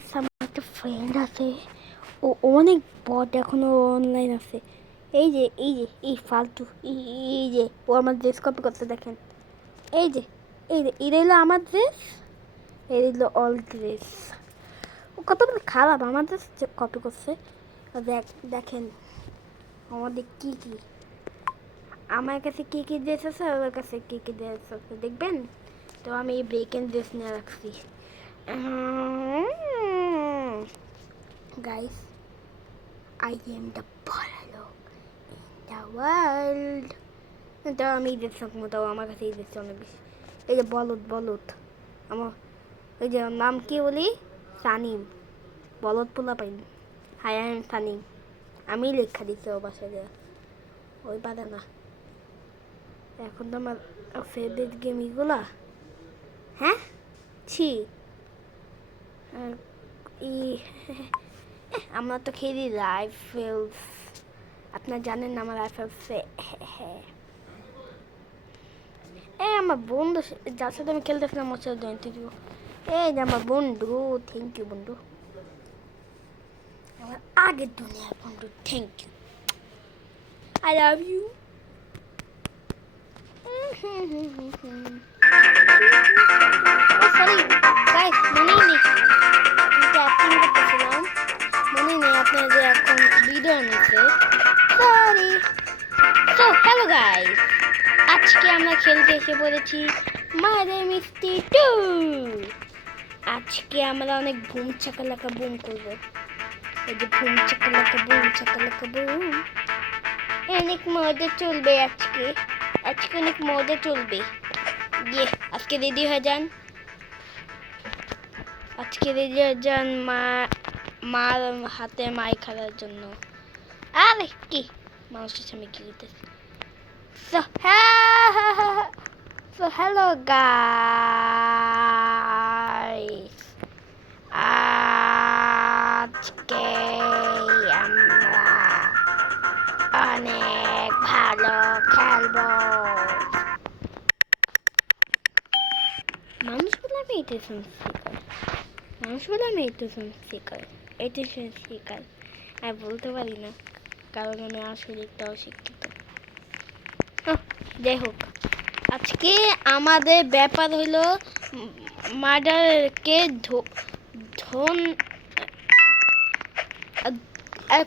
Guys আমার একটা friend আছে, ও অনেক বট এখনো অনলাইন আছে। এই ফালতু এই যে ও আমার ড্রেস কপি করতে দেখেন। এই যে এটা হলো আমার ড্রেস, এই হলো অল ড্রেস। ও কত খারাপ আমার ড্রেস কপি করছে। দেখেন আমাদের কি কি, আমার কাছে কি কি ড্রেস আছে, ওর কাছে কি কি ড্রেস আছে দেখবেন। তো আমি এই ব্রেক এন্ড ড্রেস নিয়ে রাখছি। Guys, I am the Bollock in the world. তাও আমি ঈদের থাকবো, তাও আমার কাছে ঈদের অনেক বেশি। এই যে বলদ আমার, ওই যে নাম কি বলি, সানিম, বলদ পোলা পাইনি। হাই আই এম সানিম, আমি লেখা দিচ্ছি ও বাসায় দেওয়া, ওই বাদে না। এখন তো আমার ফেভারিট গেম এগুলা। হ্যাঁ ছি আমরা তো খেলি রাইফেলস, আপনারা জানেন না আমার রাইফেলসে। আমার বন্ধু যার সাথে আমি খেলতেছিলাম ওর সাথে জয়েন দিব। এই যে আমার বন্ধু, থ্যাংক ইউ বন্ধু, আমার আগের দুনিয়ার বন্ধু, thank you, I love you. Sorry guys, মনেই নেই অ্যাক্টিং করতেছিলাম, মনে নেই আপনার যে এখন ভিডিও নিচ্ছে, সরি। তো হ্যালো গাইস, আজকে আমরা খেলতে এসে পড়েছি মারে মিষ্টি 2। আজকে আমরা অনেক বুম চাকালাকা বুম করবো। এই যে বুম চাকালাকা বুম, অনেক মজা চলবে আজকে অনেক মজা চলবে। আজকে রেডি হয়ে যান, মার হাতে মাই খাওয়ার জন্য। আরে কি মানুষের সামনে কি করতেছে। So hello guys, আজকে আমরা অনেক ভালো খেলবো। মানুষ বলে আমি এটা শিকার আমি বলতে পারি না, কারণ আমি আসলে একটা অশিক্ষিত। যাই হোক, আজকে আমাদের ব্যাপার হলো মার্ডারকে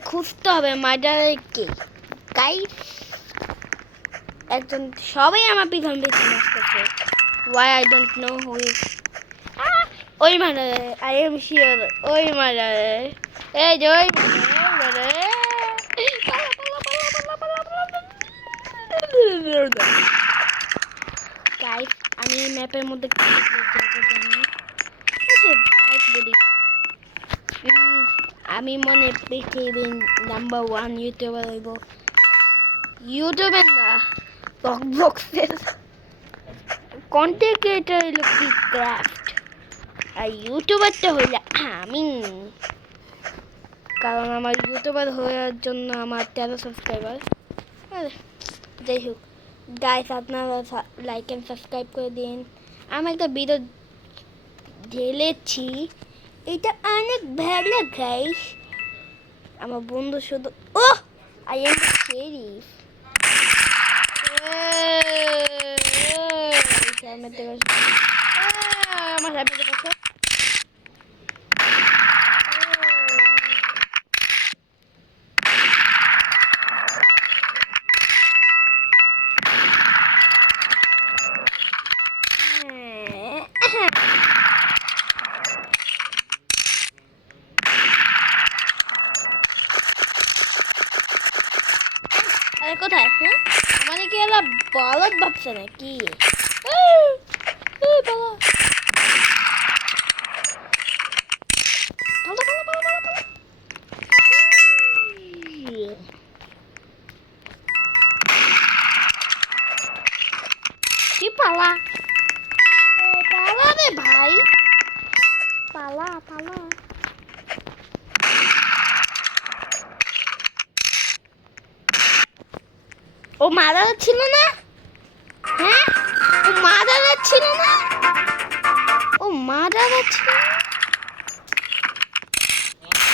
খুঁজতে হবে। মার্ডারকে গাইস, একজন সবাই আমার পিছন আসতেছে। Why I don't know who is ওই মার্ডার, I am sure ওই মার্ডার, এই যে ওই মার্ডার। গাইস আমি ম্যাপের মধ্যে আমি মনে পৃথিবীর নাম্বার 1 ইউটিউবার হইব। ইউটিউবের না, রকবক্সের কন্টেন্ট ক্রিয়েটর হইল কি ক্রাফট, আর ইউটিউবারটা হইলে আমি। কারণ আমার ইউটিউবার হওয়ার জন্য আমার 13 সাবস্ক্রাইবার। যাই হোক গাইস, আপনারা লাইক এন্ড সাবস্ক্রাইব করে দিন। আমি একটা ভিডিও ঢেলেছি, এটা অনেক ভালো গাইস। আমার বন্ধু শুধু আই এম সিরিয়াস। আমার সামনে দেখো, কোথায়? হ্যাঁ আমাদের কি এরা বলদ ভাবছে নাকি? কি পালা রে ভাই, পালা। ও মারা ছিল না? হ্যাঁ ও মারা ছিল না?